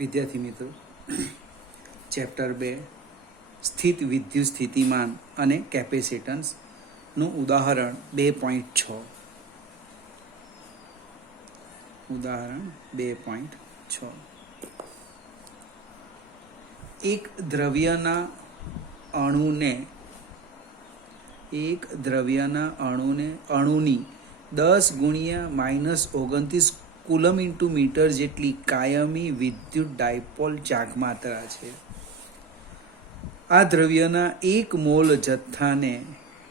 વિદ્યાર્થી મિત્રો, ચેપ્ટર 2 સ્થિત વિદ્યુત સ્થિતિમાન અને કેપેસિટન્સનું ઉદાહરણ 2.6. ઉદાહરણ 2.6. એક દ્રવ્યના અણુની 10 ગુણ્યા -29 કુલમ ઇન્ટુ મીટર જેટલી કાયમી વિદ્યુત ડાયપોલ ચાક માત્રા છે. આ દ્રવ્યના 1 મોલ જથ્થાને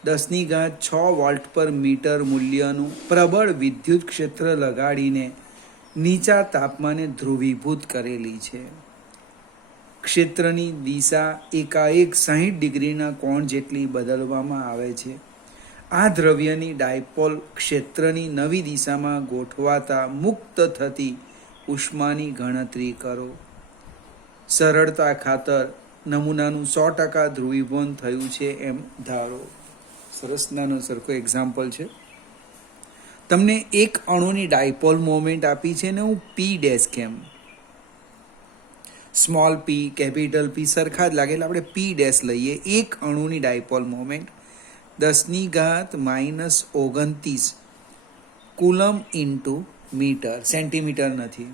10⁶ વોલ્ટ પર મીટર મૂલ્યનું પ્રબળ વિદ્યુત ક્ષેત્ર લગાડીને નીચા તાપમાને ધ્રુવીભૂત કરેલી છે. ક્ષેત્રની દિશા એકાએક 60 ડિગ્રીના કોણ જેટલી બદલવામાં આવે છે. આ દ્રવ્યની ડાયપોલ ક્ષેત્રની નવી દિશામાં ગોઠવાતા મુક્ત થતી ઉષ્માની ગણતરી કરો. સરળતા ખાતર નમૂનાનું 100% ધ્રુવીભવન થયું છે એમ ધારો. સરસ નાનો સરખો એક્ઝામ્પલ છે. તમને એક અણુની ડાયપોલ મોમેન્ટ આપી છે ને હું પી ડેશ કેમ, સ્મોલ પી કેપિટલ પી સરખા જ લાગે એટલે આપણે પી ડેશ લઈએ. એક અણુની dipole moment 10⁻−29 coulomb into metre, centimetre નથી.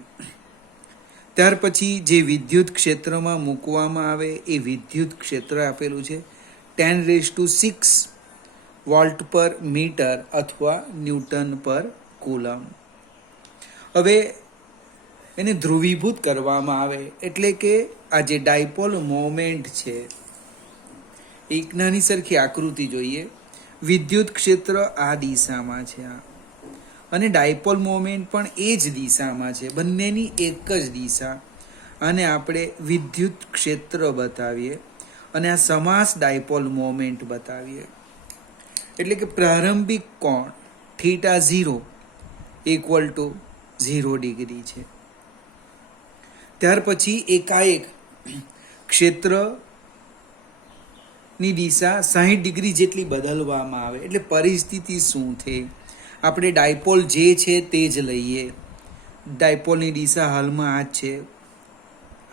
ત્યાર પછી જે વિદ્યુત ક્ષેત્રમાં મૂકવામાં આવે એ વિદ્યુત ક્ષેત્ર આપેલું છે 10⁶ વોલ્ટ પર મીટર અથવા ન્યૂટન પર કુલમ. હવે એને ધ્રુવીભૂત કરવામાં આવે એટલે કે આ જે ડાયપોલ મોમેન્ટ છે, એક નાની સરખી આકૃતિ જોઈએ. વિદ્યુત ક્ષેત્ર આ દિશામાં છે અને ડાયપોલ મોમેન્ટ પણ એ જ દિશામાં છે, બંનેની એક જ દિશા. અને આપણે વિદ્યુત ક્ષેત્ર બતાવીએ અને આ સમાસ ડાયપોલ મોમેન્ટ બતાવીએ એટલે કે પ્રારંભિક કોણ θ0 = 0 ડિગ્રી છે. ત્યાર પછી એકાએક ક્ષેત્રની દિશા 60 ડિગ્રી જેટલી બદલવામાં આવે એટલે પરિસ્થિતિ શું થઈ? આપણે ડાયપોલ જે છે તે જ લઈએ. ડાયપોલની દિશા હાલમાં આ જ છે,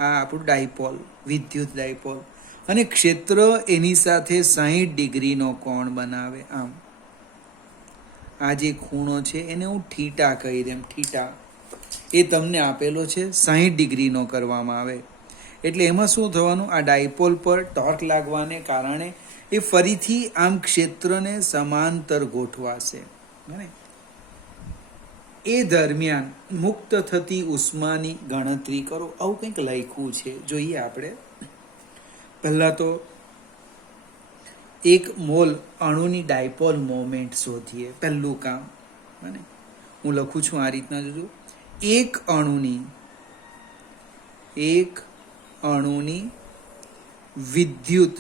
આ આપણું ડાયપોલ, વિદ્યુત ડાયપોલ, અને ક્ષેત્ર એની સાથે 60 ડિગ્રીનો કોણ બનાવે. આમ આ જે ખૂણો છે એને હું થીટા કહી દઉં. થીટા એ તમને આપેલો છે 60 ડિગ્રીનો કરવામાં આવે એટલે એમાં શું થવાનું? આ ડાયપોલ પર ટોર્ક લાગવાને કારણે એ ફરીથી આમ ક્ષેત્રને સમાંતર ગોઠવાશે. એ દરમિયાન મુક્ત થતી ઉષ્માની ગણતરી કરો. આવું કંઈક લખ્યું છે, જોઈએ આપણે. પહેલાં તો 1 મોલ અણુની ડાયપોલ મોમેન્ટ શોધીએ. પહેલું કામ હું લખું છું આ રીતના, જોજો. એક અણુની વિદ્યુત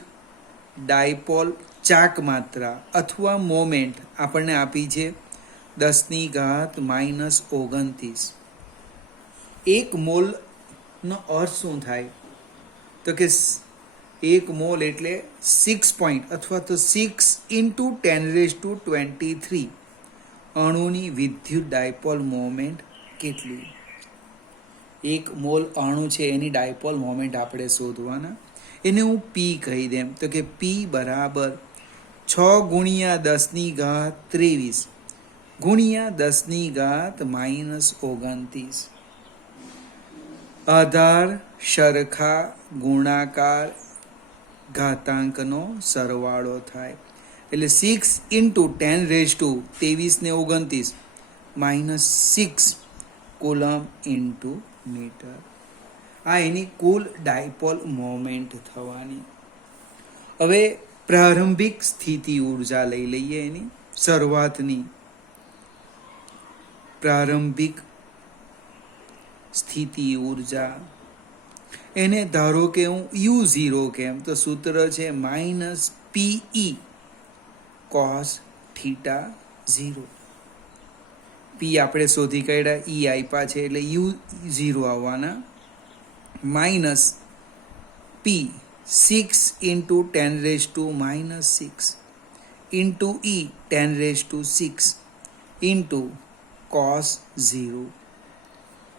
ડાયપોલ ચાક માત્રા અથવા મોમેન્ટ આપણને આપી છે 10⁻−29. 1 મોલનો અર્થ શું થાય? તો કે 1 મોલ એટલે 6 પોઈન્ટ અથવા તો 6 × 10⁻23 અણુની વિદ્યુત ડાયપોલ મોમેન્ટ કેટલી? 1 મોલ અણુ છે એની ડાયપોલ મોમેન્ટ આપણે શોધવાના. એને હું પી કહી દેમ. તો કે પી બરાબર 6 × 10⁻23 ગુણ્યા 10⁻−29. આધાર સરખા ગુણાકાર ઘાતાંકનો સરવાળો થાય એટલે 6 × 10⁻23 -6 કુલમ ઇન્ટુ મીટર. આ એની કુલ ડાયપોલ મોમેન્ટ થવાની. હવે પ્રારંભિક સ્થિતિ ઉર્જા લઈ લઈએ. એની શરૂઆતની પ્રારંભિક સ્થિતિ ઉર્જા એને ધારો કે હું U0 કેમ, તો સૂત્ર છે -PE cos θ0. પી આપણે શોધી કાઢ્યા, E આપ્યા છે એટલે U0 આવવાના. -P 6 × 10⁻6 into E 10⁻6 into cos 0.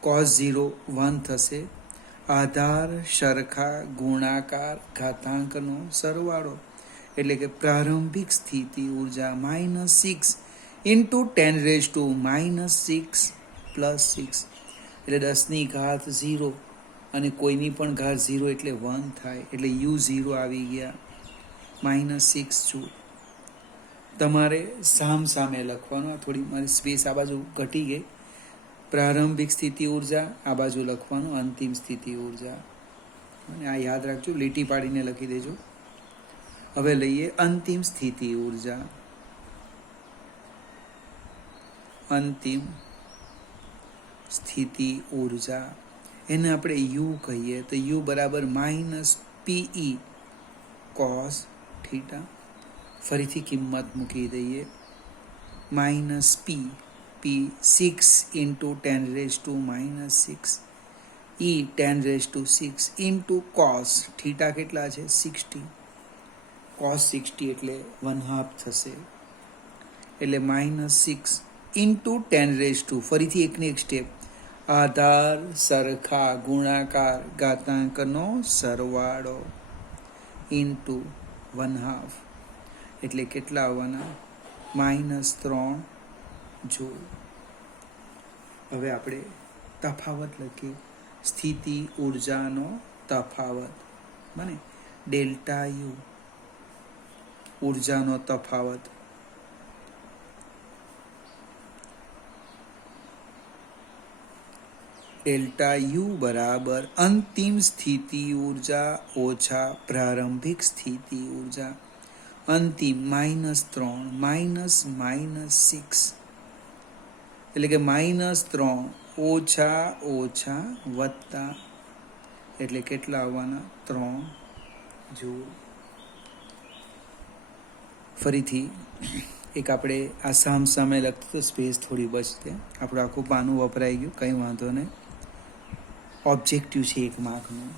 cos 0 1 થશે. આધાર સરખા ગુણાકાર ઘાતાંકનો સરવાળો, એટલે કે પ્રારંભિક સ્થિતિ ઉર્જા -6 ઇન્ટુ 10⁻⁻6 પ્લસ 6, એટલે 10ની ઘાત 0 અને કોઈની પણ ઘાત 0 એટલે 1 થાય, એટલે U0 આવી ગયા -6 જૂલ. તમારે સામે લખવાનું. થોડી મારી સ્પેસ આ બાજુ ઘટી ગઈ. પ્રારંભિક સ્થિતિ ઉર્જા આ બાજુ લખવાનું, અંતિમ સ્થિતિ ઉર્જા, અને આ યાદ રાખજો, લીટી પાડીને લખી દેજો. હવે લઈએ અંતિમ સ્થિતિ ઉર્જા. અંતિમ સ્થિતિ ઉર્જા એને આપણે યુ કહીએ તો યુ બરાબર -PE cos થીટા. ફરીથી કિંમત મૂકી દઈએ. -P 6 into 10⁻⁻6 E 10⁻6 into cos theta કેટલા છે 60, cos 60 એટલે 1/2 થશે, એટલે -6 ઇન્ટુ 10⁻, ફરીથી એકને એક સ્ટેપ, આધાર સરખા ગુણાકાર ઘાતાંકનો સરવાળો ઇન્ટુ 1/2, એટલે કેટલા આવવાના -3 જૂલ. હવે આપણે તફાવત લખીએ. સ્થિતિ ઉર્જાનો તફાવત બને ડેલ્ટા યુ, ઉર્જાનો તફાવત. ડેલ્ટા યુ બરાબર અંતિમ સ્થિતિ ઉર્જા ઓછા પ્રારંભિક સ્થિતિ ઉર્જા. અંતિમ -3 -6, એટલે કે -3 ઓછા વત્તા, એટલે કેટલા આવવાના 3 જૂલ. ફરીથી એક આપણે આ સામે લખતું તો સ્પેસ થોડી બચતે. આપણું આખું પાનું વપરાઈ ગયું, કંઈ વાંધો નહીં. ઓબ્જેક્ટિવ છે 1 માર્કનું.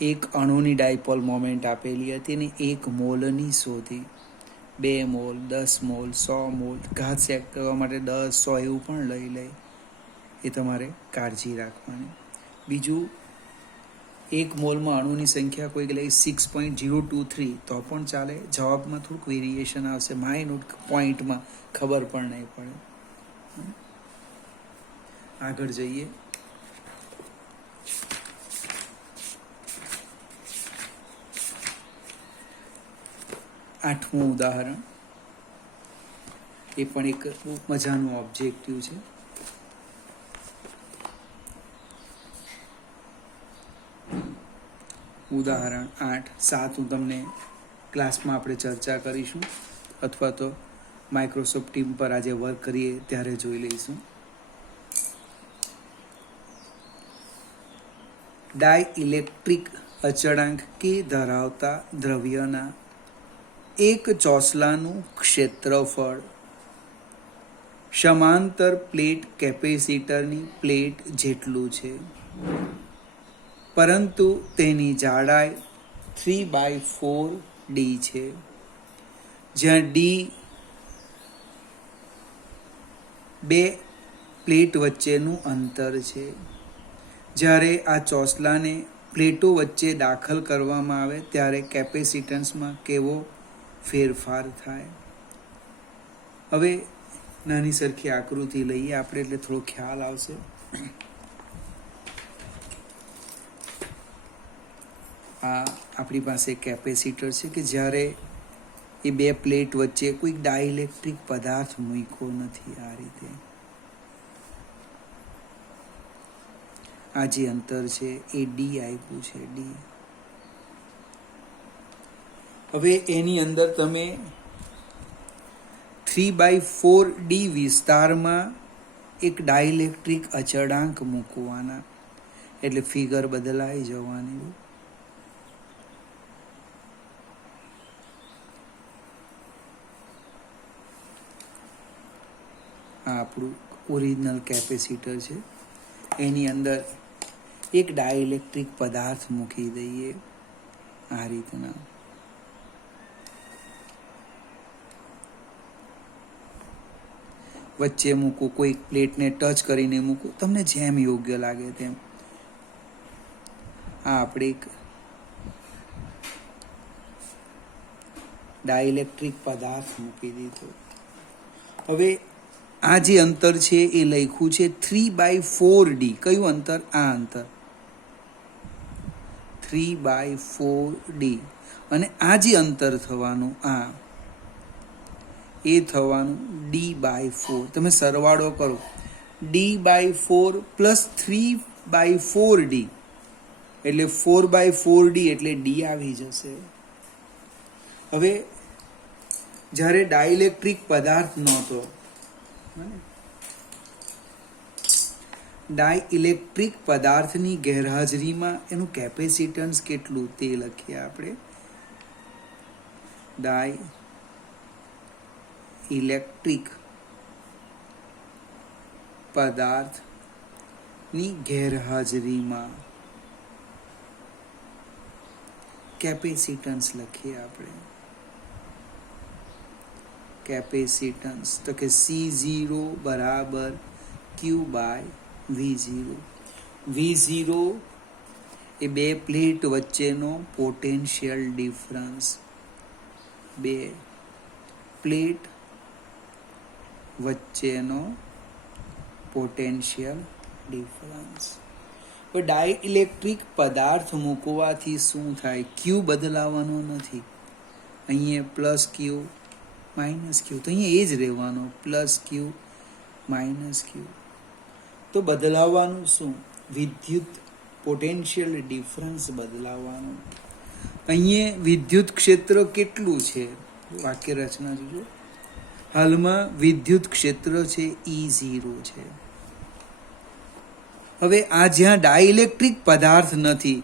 એક અણુની ડાયપોલ મોમેન્ટ આપેલી હતી ને 1 મોલની શોધી. 2 મોલ, 10 મોલ, 100 મોલ, ઘાત ચેક કરવા માટે 10, 100 એવું પણ લઈ લે. એ તમારે કાળજી રાખવાની. બીજું, 1 મોલમાં અણુની સંખ્યા કોઈ લઈ 6.023 તો પણ ચાલે. જવાબમાં થોડુંક વેરિએશન આવશે, માઇન્યુટ પોઈન્ટમાં ખબર પણ નહીં પડે. આગળ જઈએ. આઠમું ઉદાહરણ, એ પણ એક બહુ મજાનું ઓબ્જેક્ટિવ છે. ઉદાહરણ 8, 7 હું તમને ક્લાસમાં આપણે ચર્ચા કરીશું, અથવા તો માઇક્રોસોફ્ટ ટીમ પર આજે વર્ક કરીએ ત્યારે જોઈ લઈશું. ડાયઇલેક્ટ્રિક અચળાંક કે ધરાવતા દ્રવ્યના એક ચોસલાનું ક્ષેત્રફળ સમાંતર પ્લેટ કેપેસિટરની પ્લેટ જેટલું છે, પરંતુ તેની જાડાઈ 3/4D છે, જ્યાં D 2 પ્લેટ વચ્ચેનું અંતર છે. જ્યારે આ ચોસલાને પ્લેટો વચ્ચે દાખલ કરવામાં આવે ત્યારે કેપેસિટન્સમાં કેવો ફેરફાર થાય. હવે નાની સરખી આકૃતિ લઈએ આપણે, એટલે થોડો ખ્યાલ આવશે. આ આપણી પાસે કેપેસિટર છે કે જ્યારે એ 2 પ્લેટ વચ્ચે કોઈ ડાઇલેક્ટ્રિક પદાર્થ મૂક્યો નથી. આ રીતે આ જે અંતર છે એ D આપ્યું છે, D. હવે એની અંદર તમે 3/4D વિસ્તારમાં એક ડાઇલેક્ટ્રિક અચળાંક મૂકવાના, એટલે ફિગર બદલાઈ જવાની. આ આપણું ઓરિજિનલ કેપેસિટર છે. એની અંદર એક ડાઇલેક્ટ્રિક પદાર્થ મૂકી દઈએ આ રીતના. વચ્ચે મૂકો, કોઈ પ્લેટને ટચ કરીને મૂકો, તમને જેમ યોગ્ય લાગે તેમ. આ આપણે એક ડાઇલેક્ટ્રિક પદાર્થ મૂકી દીધો. હવે આ જે અંતર છે એ લખ્યું છે 3/4D. કયું અંતર? આ અંતર 3/4D. અને આ જે અંતર થવાનું આ એ થવાનું D/4. તમે સરવાળો કરો, D/4 પ્લસ 3/4D એટલે 4/4D એટલે D આવી જશે. હવે જ્યારે ડાઇલેક્ટ્રિક પદાર્થ નહોતો, ડાઇલેક્ટ્રિક પદાર્થની ગેરહાજરીમાં એનું કેપેસિટન્સ કેટલું તે લખીએ આપણે. ડાઇલેક્ટ્રિક પદાર્થની ગેરહાજરીમાં કેપેસિટન્સ લખીએ આપણે. કેપેસિટન્સ તો કે C0 બરાબર Q/V0. V0 એ બે પ્લેટ વચ્ચેનો પોટેન્શિયલ ડિફરન્સ. બે પ્લેટ વચ્ચેનો પોટેન્શિયલ ડિફરન્સ. તો ડાઇલેક્ટ્રિક પદાર્થ મૂકવાથી શું થાય? ક્યુ બદલાવાનો નથી. અહીંયા પ્લસ ક્યુ માઇનસ ક્યુ, તો અહીંયા એ જ રહેવાનો, પ્લસ ક્યુ માઇનસ ક્યુ. તો બદલાવવાનું શું? વિદ્યુત પોટેન્શિયલ ડિફરન્સ બદલાવવાનું. અહીંયા વિદ્યુત ક્ષેત્ર કેટલું છે? વાક્ય રચના જોજો. હાલમાં વિદ્યુત ક્ષેત્ર છે E0 છે. હવે આ જ્યાં ડાઇલેક્ટ્રિક પદાર્થ નથી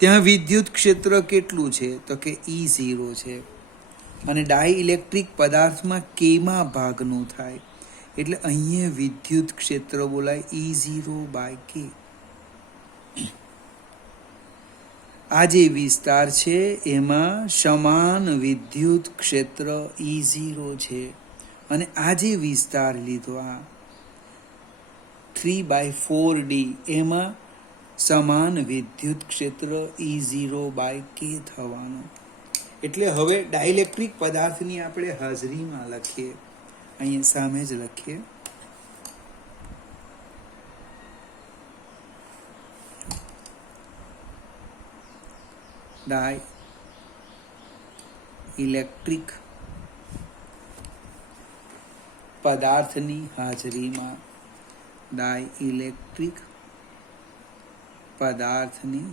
ત્યાં વિદ્યુત ક્ષેત્ર કેટલું છે? તો કે E0 છે. અને ડાઇલેક્ટ્રિક પદાર્થમાં કેમાં ભાગનું થાય એટલે અહીંયા વિદ્યુત ક્ષેત્ર બોલાય E0/K. આ જે વિસ્તાર છે એમાં સમાન વિદ્યુત ક્ષેત્ર E0 છે. અને આ જે વિસ્તાર લીધો આ 3/4D એમાં સમાન વિદ્યુત ક્ષેત્ર E0/K થવાનું. એટલે હવે ડાઇલેક્ટ્રિક પદાર્થની આપણે હાજરીમાં લખીએ, અહીંયા સામે જ લખીએ. ડાઇલેક્ટ્રિક પદાર્થની હાજરીમાં, ડાઇલેક્ટ્રિક પદાર્થની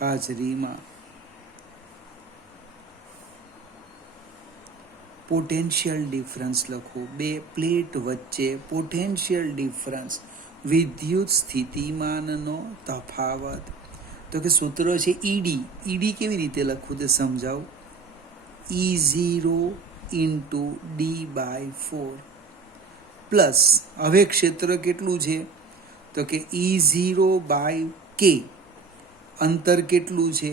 હાજરીમાં પોટેન્શિયલ ડિફરન્સ લખો. બે પ્લેટ વચ્ચે પોટેન્શિયલ ડિફરન્સ, વિદ્યુત સ્થિતિમાનનો તફાવત. તો કે સૂત્ર છે ED. ED કેવી રીતે લખવું તે સમજાવું. E0 ઇન્ટુ D/4 પ્લસ, હવે ક્ષેત્ર કેટલું છે? તો કે E0/K. અંતર કેટલું છે?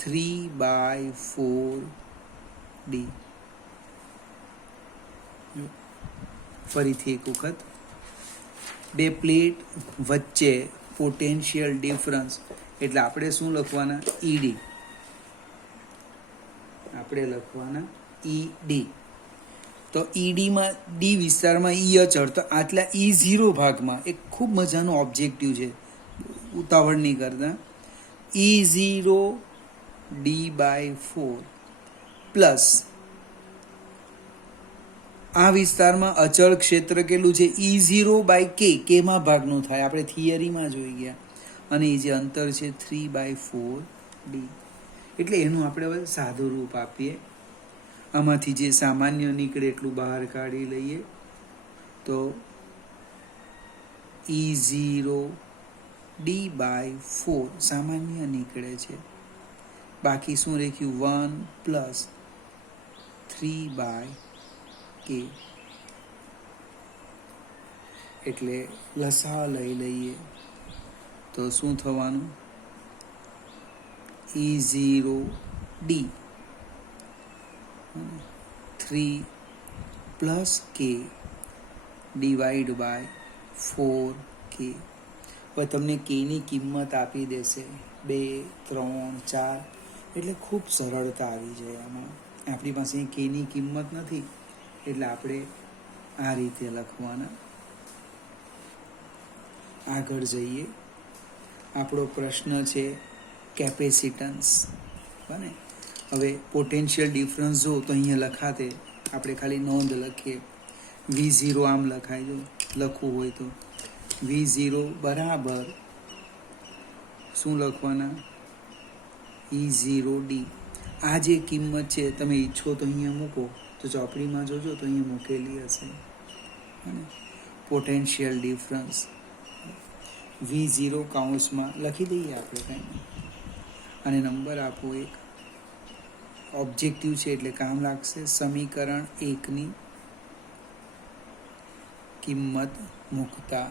3/4D. ફરીથી એક વખત, બે પ્લેટ વચ્ચે પોટેન્શિયલ ડિફરન્સ એટલે આપણે શું લખવાના? ED. આપણે લખવાના ED. તો EDમાં D વિસ્તારમાં E અચળ, તો આટલા E0 ભાગમાં એક ખૂબ મજાનો ઓબ્જેક્ટિવ છે, ઉતાવળ નહીં કરતા. E0 D/4 પ્લસ આ વિસ્તારમાં અચળ ક્ષેત્ર કેટલું છે? E0/K. કેમાં ભાગનું થાય? આપણે થિયરીમાં જોઈ ગયા. અને એ જે અંતર છે 3/4D. એટલે એનું આપણે હવે સાદું રૂપ આપીએ. આમાંથી જે સામાન્ય નીકળે એટલું બહાર કાઢી લઈએ. તો E0 D/4 સામાન્ય નીકળે છે. બાકી શું રાખ્યું? 1 પ્લસ 3/K. એટલે લસા લઈ લઈએ તો શું થવાનું? E0D 3 પ્લસ કે ડિવાઈડ બાય 4k. હવે તમને કેની કિંમત આપી દેશે 2, 3, 4, એટલે ખૂબ સરળતા આવી જાય આમાં. આપણી પાસે કેની કિંમત નથી એટલે આપણે આ રીતે લખવાના. આગળ જઈએ. આપણો પ્રશ્ન છે કેપેસિટન્સ. બને હવે પોટેન્શિયલ ડિફરન્સ જો તો અહીંયા લખાતે આપણે ખાલી નોંધ લખીએ. V0 આમ લખાય, જો લખવું હોય તો V0 બરાબર શું લખવાના? E0D. આ જે કિંમત છે તમે ઈચ્છો તો અહીંયા મૂકો, તો ચોપડીમાં જોજો તો અહીંયા મૂકેલી હશે. પોટેન્શિયલ ડિફરન્સ V0 કાઉન્સમાં લખી દઈએ આપણે કંઈ. અને નંબર આપો એક. ઓબ્જેક્ટિવ છે એટલે કામ લાગશે. સમીકરણ 1ની કિંમત મૂકતા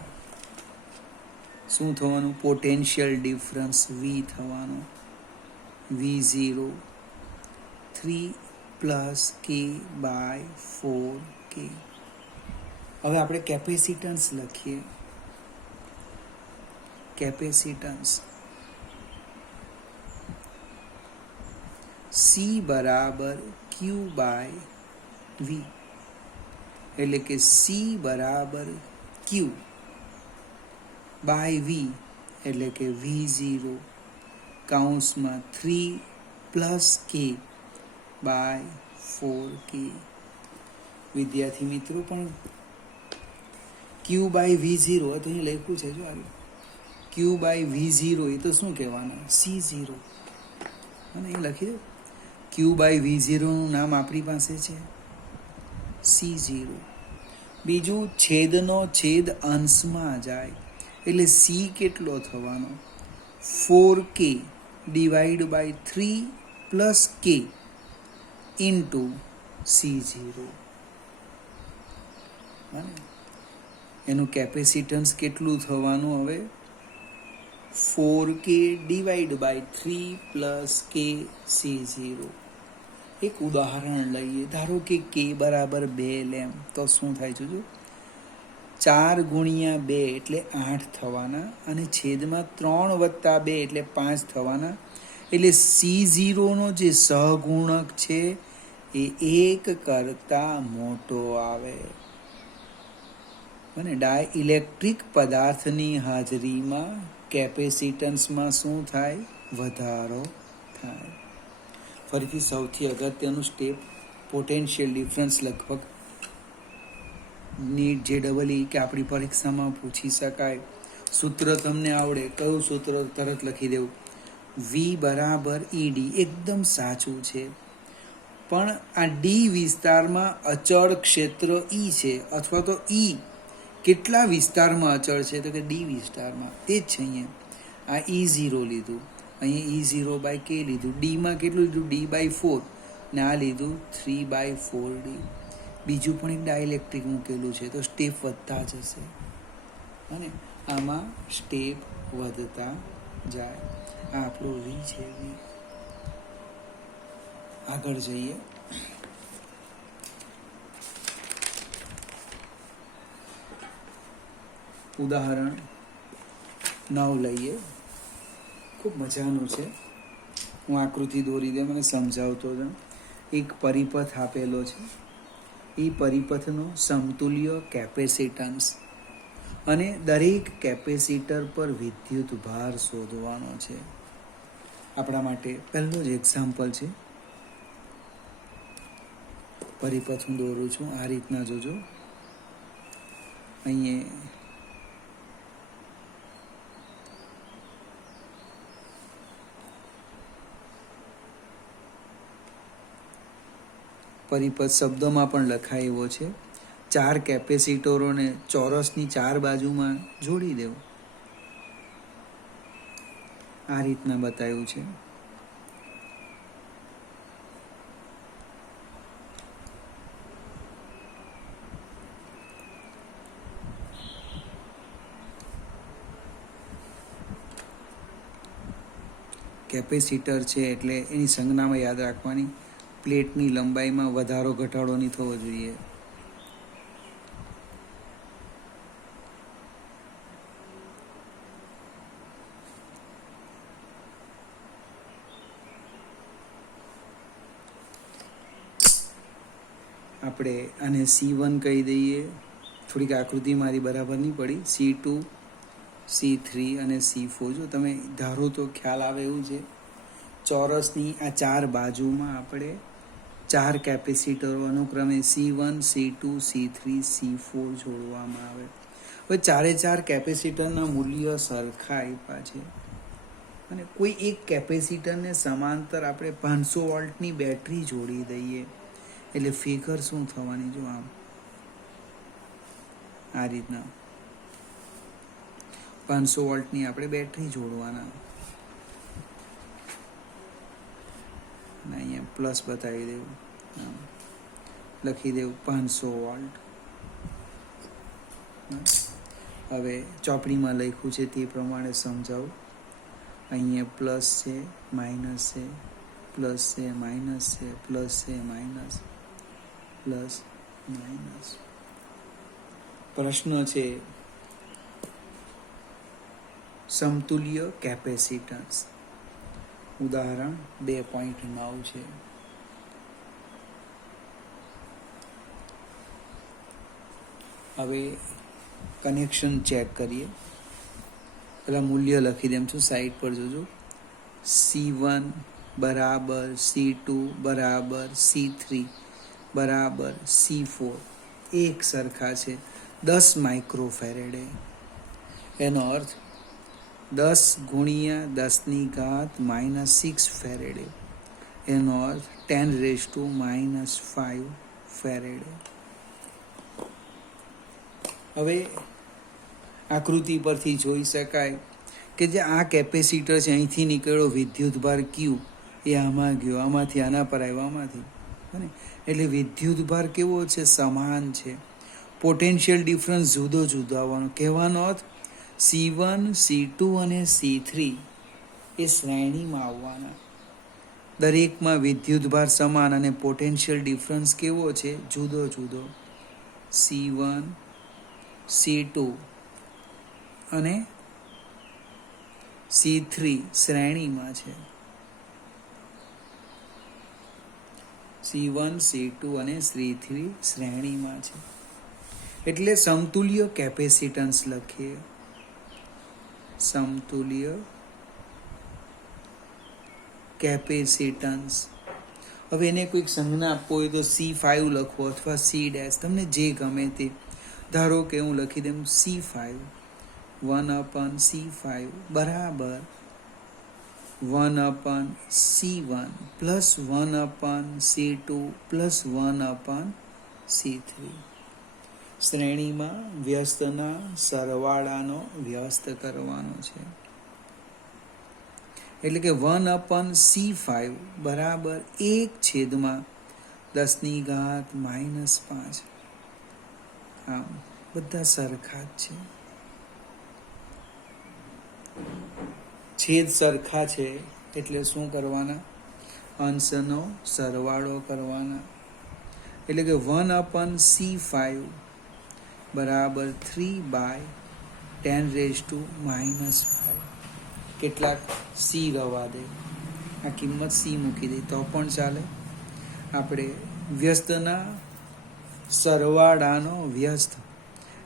શું થવાનું? પોટેન્શિયલ ડિફરન્સ V થવાનો. V0 3 plus k by 4k. હવે આપણે કેપેસિટન્સ લખીએ. કેપેસિટન્સ C બરાબર Q બાય V, એટલે કે C બરાબર Q બાય V, એટલે કે V0 કાઉન્સમાં 3 plus k by 4k. વિદ્યાર્થી મિત્રો, પણ Q બાય V0 તો અહીં લખ્યું છે, જો આવ્યું Q બાય V0 એ તો શું કહેવાનું? C0. અને એ લખી દો. Q બાય V0 નું નામ આપણી પાસે છે C0. બીજું, છેદનો છેદ અંશમાં જાય એટલે C કેટલો થવાનો? 4k divide by 3 plus k into C0. એનું કેપેસિટન્સ કેટલું થવાનું? હવે 4k divide by 3 plus k C0. એક ઉદાહરણ લઈએ. ધારો કે k બરાબર 2 લેમ તો શું થાય? જોજો, 4 ગુણ્યા 2 એટલે 8 થવાના, અને છેદમાં 3 વત્તા 2 એટલે 5 થવાના. એટલે C0 નો જે સહગુણક છે એ 1 કરતા મોટો આવે. અને ડાયઇલેક્ટ્રિક પદાર્થની હાજરીમાં કેપેસિટન્સમાં શું થાય? વધારો થાય. ફરીથી સૌથી અગત્યનું સ્ટેપ, પોટેન્શિયલ ડિફરન્સ લગભગ નીટ JEE કે આપણી પરીક્ષામાં પૂછી શકાય. સૂત્ર તમને આવડે, કયું સૂત્ર? તરત લખી દેવું. V બરાબર ED. એકદમ સાચું છે. પણ આ D વિસ્તારમાં અચળ ક્ષેત્ર E છે, અથવા તો E કેટલા વિસ્તારમાં અચળ છે? તો કે D વિસ્તારમાં. તે જ છે અહીંયા. આ E0 લીધું, અહીંયા E0 બાય k લીધું. ડીમાં કેટલું લીધું? D by 4. ને આ લીધું 3/4D. બીજું પણ એક ડાયઇલેક્ટ્રિક મૂકેલું છે, તો સ્ટેપ વધતા જશે. અને આમાં સ્ટેપ વધતા જાય. આ આપણો V છે. V. આગળ જઈએ. ઉદાહરણ 9 લઈએ. ખૂબ મજાનું છે. હું આકૃતિ દોરી દે, મને સમજાવતો હતો. એક પરિપથ આપેલો છે. એ પરિપથનો સમતુલ્ય કેપેસિટન્સ અને દરેક કેપેસિટર પર વિદ્યુત ભાર શોધવાનો છે. આપણા માટે પહેલો જ એક્ઝામ્પલ છે. પરિપથ હું દોરું છું, આ રીતના જોજો. અહીંયા પરિપથ શબ્દોમાં પણ લખાય એવો છે. 4 કેપેસિટરોને ચોરસની 4 બાજુમાં જોડી દેવું. આ રીતના બતાવ્યું છે. કેપેસિટર છે એટલે એની સંજ્ઞામાં યાદ રાખવાની. પ્લેટની લંબાઈમાં વધારો ઘટાડો નહીં થવો જોઈએ. આપણે આને C1 કહી દઈએ. થોડીક આકૃતિ મારી બરાબર નહીં પડી. C2, C3 અને C4. જો તમે ધારો તો ખ્યાલ આવે એવું છે. ચોરસની આ 4 બાજુમાં આપણે 4 કેપેસિટરો અનુક્રમે C1, C2, C3, C4 જોડવામાં આવે. હવે 4 કેપેસિટરના મૂલ્ય સરખા આપ્યા છે અને કોઈ એક કેપેસિટરને સમાંતર આપણે 500 વોલ્ટની બેટરી જોડી દઈએ એટલે ફિગર શું થવાની? જો આમ આ રીતના 500 વોલ્ટની આપણે બેટરી જોડવાના. અહીંયા પ્લસ બતાવી દેવું, લખી દેવું 500 વોલ્ટ. હવે ચોપડીમાં લખ્યું છે તે પ્રમાણે સમજાવું. અહીંયા પ્લસ છે, માઇનસ છે, પ્લસ છે, માઇનસ છે, પ્લસ છે, માઇનસ, પ્લસ માઇનસ. પ્રશ્ન છે સમતુલ્ય કેપેસિટન્સ. ઉદાહરણ 2.9 છે. હવે કનેક્શન ચેક કરીએ. પેલા મૂલ્ય લખી દેમ છું, સાઈડ પર જોજો. C1 બરાબર C2 બરાબર C3 બરાબર C4 એક સરખા છે 10 માઇક્રોફેરેડે. એનો અર્થ 10 ગુણ્યા 10⁻⁻6 ફેરેડે. એનો અર્થ 10⁻⁻5 ફેરેડે. હવે આકૃતિ પરથી જોઈ શકાય કે જે આ કેપેસિટર છે, અહીંથી નીકળ્યો વિદ્યુતભાર Q એ આમાં ગયો, આમાંથી આના પર આવ્યો, આમાંથી. એટલે વિદ્યુતભાર કેવો છે? સમાન છે. પોટેન્શિયલ ડિફરન્સ જુદો જુદો આવવાનો. કહેવાનો અર્થ C1, C2 અને C3 એ શ્રેણીમાં આવવાના. દરેકમાં વિદ્યુતભાર સમાન અને પોટેન્શિયલ ડિફરન્સ કેવો છે? જુદો જુદો. C1, C2 અને C3 શ્રેણીમાં છે. C1, C2 અને C3 શ્રેણીમાં છે. એટલે સમતુલ્ય કેપેસિટન્સ લખીએ. સમતુલ્ય કેપેસિટન્સ. હવે એને કોઈક સંજ્ઞા આપવો હોય તો C5 લખો અથવા C', તમને જે ગમે તે. ધારો કે હું લખી દઉં C5, 1/C5 બરાબર 1/C1 plus 1/C2 plus 1/C3. શ્રેણીમાં વ્યસ્તના સરવાળાનો વ્યસ્ત કરવાનો છે. એટલે કે 1/C5 બરાબર 1/10⁻⁻5. આમ બધા સરખા જ છે, છેદ સરખા છે એટલે શું કરવાના? અંશનો સરવાળો કરવાના. એટલે કે 1/C5 બરાબર 3/10⁻⁵. કેટલાક C રવા દે, આ કિંમત C મૂકી દે તો પણ ચાલે. આપણે વ્યસ્તના સરવાળાનો વ્યસ્ત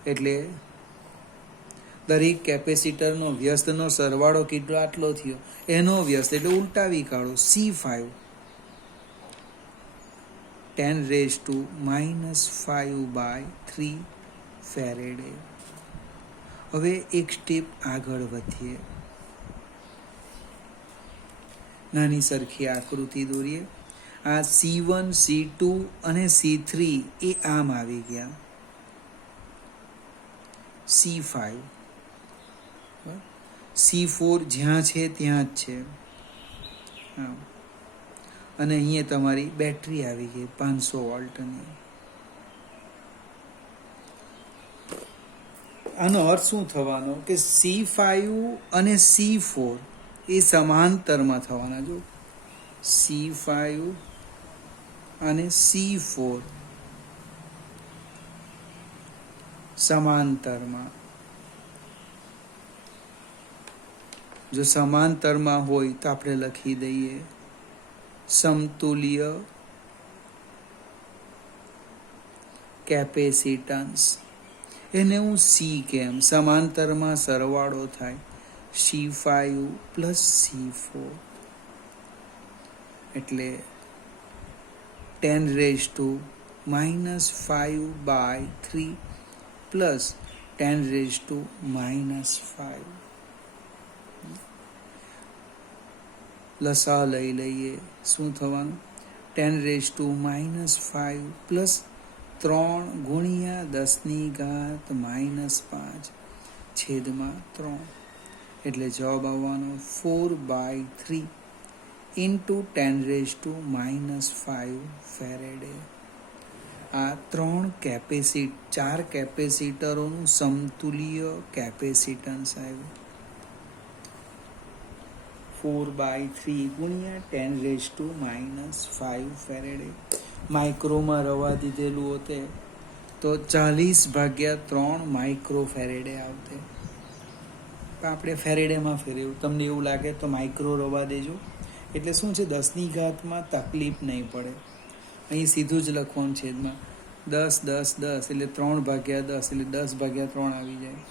એટલે દરેક કેપેસિટરનો વ્યસ્તનો સરવાળો કેટલો? આટલો થયો. એનો વ્યસ્ત એટલે ઉલટાવી કાઢો. C5 10⁻⁵/3 faraday. હવે એક સ્ટેપ આગળ વધીએ. નાની સરખી આકૃતિ દોરીએ. આ C1, C2 અને C3 એ આમ આવી ગયા. C5, C4 જ્યાં છે ત્યાં જ છે. અને અહીંયા તમારી બેટરી આવી ગઈ 500 વોલ્ટની. આનો અર્થ શું થવાનો? કે C5 અને C4 એ સમાંતરમાં થવાના. જો C5 અને C4 સમાંતરમાં. જો સમાંતરમાં હોય તો આપણે લખી દઈએ સમતુલ્ય કેપેસિટન્સ, એને હું સી કેમ, સમાંતરમાં સરવાળો થાય C5 પ્લસ C4, એટલે 10⁻⁵ પ્લસ 10⁻⁵. લસા લઈ લઈએ, શું થવાનું? 10⁻⁵ પ્લસ 3 ગુણ્યા 10⁻⁻5 છેદમાં 3, એટલે જવાબ આવવાનો 4/3 ઇન્ટુ 10⁻⁵ ફેરેડે. આ 4 કેપેસિટરોનું સમતુલ્ય કેપેસિટન્સ આવ્યું. 4/3 ગુણ્યા 10⁻⁵ ફેરેડે. માઇક્રોમાં રવા દીધેલું હોતે તો 40/3 માઇક્રો ફેરેડે આવતે. આપણે ફેરેડેમાં ફેરવ્યું. તમને એવું લાગે તો માઇક્રો રવા દેજો, એટલે શું છે 10⁻માં તકલીફ નહીં પડે. અહીં સીધું જ લખવાનું છેદમાં 10 10 10 એટલે 3/10 એટલે 10/3 આવી જાય.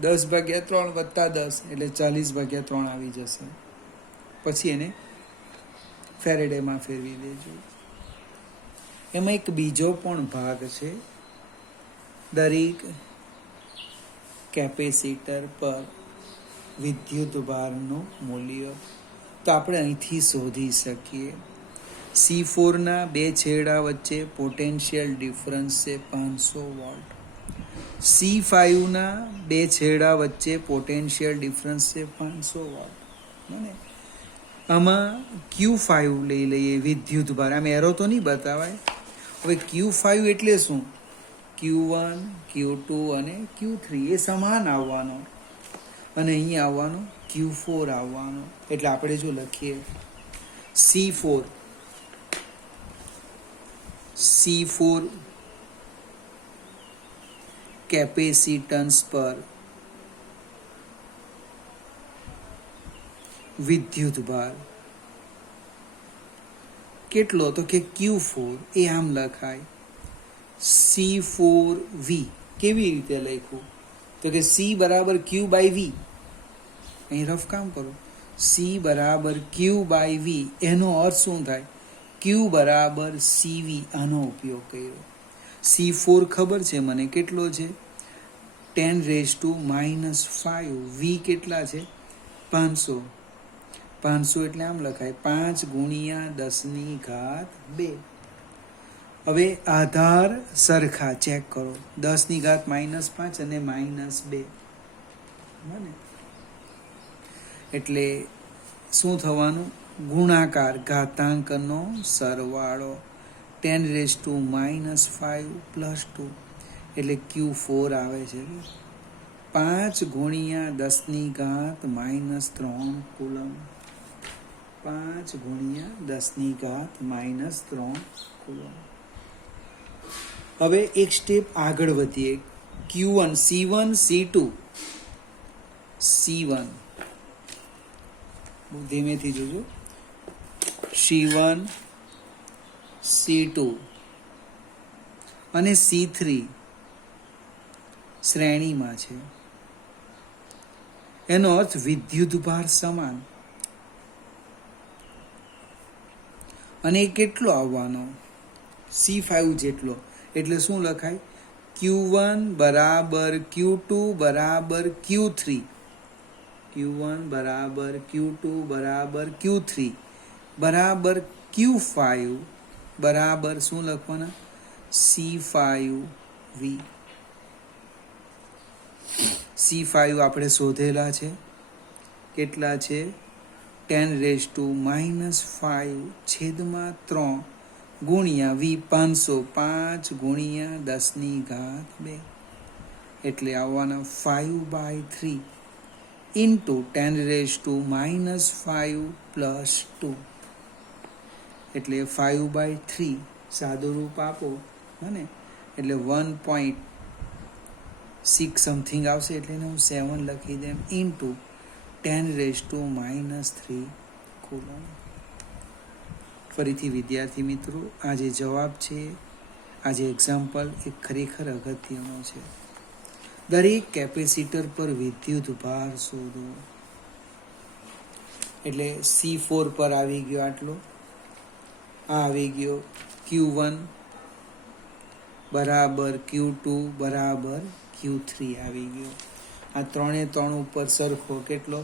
10/3 વત્તા 10 એટલે 40/3 આવી જશે. પછી એને ફેરેડેમાં ફેરવી દેજો. એમાં એક બીજો પણ ભાગ છે. દરેક કેપેસિટર પર વિદ્યુત ભારનું મૂલ્ય તો આપણે અહીંથી શોધી શકીએ. C4ના 2 છેડા વચ્ચે પોટેન્શિયલ ડિફરન્સ છે 500 વોલ્ટ. C5ના 2 છેડા વચ્ચે પોટેન્શિયલ ડિફરન્સ છે 500 વોલ્ટ. બને આમાં Q5 લઈ લઈએ, વિદ્યુત ભાર. આમ એરો તો નહીં બતાવાય. હવે Q5 એટલે શું? Q1 Q2 અને Q3 એ સમાન આવવાનો, અને અહીં આવવાનો Q4 આવવાનો. એટલે આપણે જો લખીએ C4 કેપેસિટન્સ પર વિદ્યુત ભાર કેટલો? તો કે Q4 એ આમ લખાય C4V. કેવી રીતે લખ્યું? તો કે C બરાબર Q/V. અહીં રફ કામ કરો. C બરાબર Q/V એનો અર્થ શું થાય? Q બરાબર CV. આનો ઉપયોગ કર્યો. C4 ખબર છે મને કેટલો છે? 10⁻⁵. V કેટલા છે? 500. 500 એટલે આમ લખાય 5 ગુણ્યા 10⁻². હવે આધાર સરખા ચેક કરો. 10⁻⁻5 અને -2. બને એટલે શું થવાનું? ગુણાકાર, ઘાતાંકનો સરવાળો 10⁻⁵ પ્લસ 2 એટલે Q4 આવે છે. 5 ગુણ્યા 10⁻³ કુલમ. 5 ગુણ્યા 10⁻³ કુલમ. હવે એક સ્ટેપ આગળ વધીએ. Q1 C1 C2 C1 ધીમેથી જોજો. C1 C2 અને C3 શ્રેણીમાં છે. એનો અર્થ વિદ્યુત ભાર સમાન. અને એ કેટલો આવવાનો? C5 જેટલો. એટલે શું લખાય? Q1 બરાબર Q2 બરાબર Q3. Q1 બરાબર Q2 બરાબર Q3 બરાબર Q5 બરાબર શું લખવાના? C5V. C5 આપણે શોધેલા છે. કેટલા છે? 10⁻⁵ છેદમાં 3 ગુણ્યા V 500. 5 ગુણ્યા 10⁻². એટલે આવવાના 5/3 ઇન્ટુ 10⁻⁵ પ્લસ 2. એટલે 5/3 સાદું રૂપ આપો ને એટલે 1.6 સમથિંગ આવશે. એટલે એને હું 7 લખી દઉં ઇન્ટુ 10⁻³ કુલમ. ફરીથી વિદ્યાર્થી મિત્રો, આ જે જવાબ છે આ જે એક્ઝામ્પલ એ ખરેખર અગત્યનો છે. દરેક કેપેસિટર પર વિદ્યુત ભાર શોધો. એટલે C4 પર આવી ગયો આટલો, આ આવી ગયો Q1 બરાબર Q2 બરાબર Q3 આવી ગયો. આ 3 ઉપર સરખો કેટલો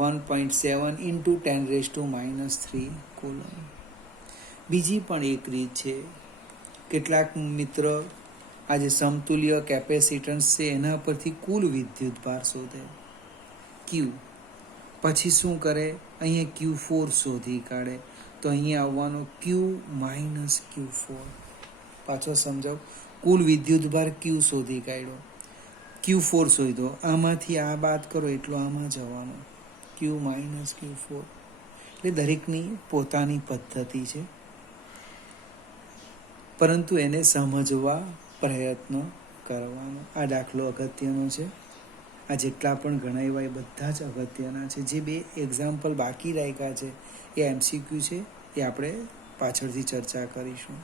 1.7 ઇન્ટુ 10⁻³ કુલમ. બીજી પણ એક રીત છે. કેટલાક મિત્ર આ જે સમતુલ્ય કેપેસિટન્સ છે એના પરથી કુલ વિદ્યુત ભાર શોધે Q. પછી શું કરે, અહીંયા Q4 શોધી કાઢે. તો અહીંયા આવવાનો Q માઇનસ Q4. પાછો સમજાવ, કુલ વિદ્યુત ભાર Q શોધી કાઢ્યો, Q4 શોધ્યો, આમાંથી આ બાદ કરો એટલો આમાં જવાનો Q માઇનસ Q4. એટલે દરેકની પોતાની પદ્ધતિ છે, પરંતુ એને સમજવા પ્રયત્ન કરવાનો. આ દાખલો અગત્યનો છે. આ જેટલા પણ ગણાવ્યા એ બધા જ અગત્યના છે. જે 2 એક્ઝામ્પલ બાકી રાખ્યા છે એ MCQ છે, એ આપણે પાછળથી ચર્ચા કરીશું.